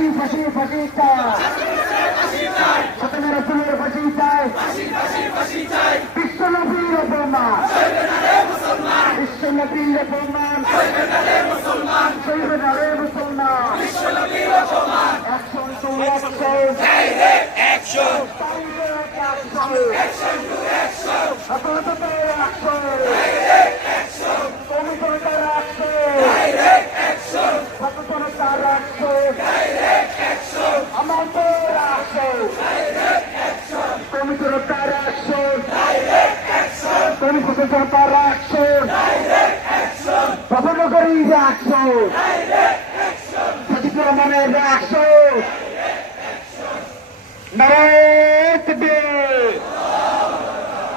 ফাঁসি ফাঁসি ফাঁসি চাই, খতমে রাসূলের ফাঁসি চাই, বিশ্ব নবীর অপমান, বিশ্ব নবীর অপমান, শহীদ নারে মুসলমান, অ্যাকশন টু অ্যাকশন,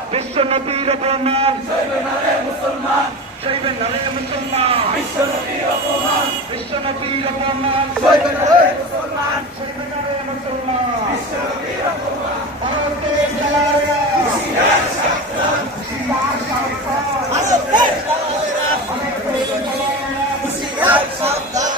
বিশ্ব নবীর অপমান, মুসলমান, শহীদের নামে মুসলমান, বিশ্ব নবীর অপমান, বিশ্ব নবীর অপমান, শহীদের নামে মুসলমান, শহীদের নামে মুসলমান, বিশ্ব নবীর অপমান, ভারতের জেলারা হুঁশিয়ার সাবধান, হুঁশিয়ার সাবধান, ভারতের জেলারা হুঁশিয়ার সাবধান।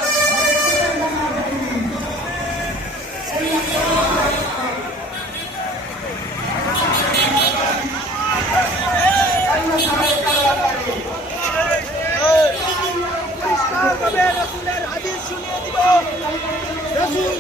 রাসূলের হাদিস শুনিয়ে দিব। রাসূল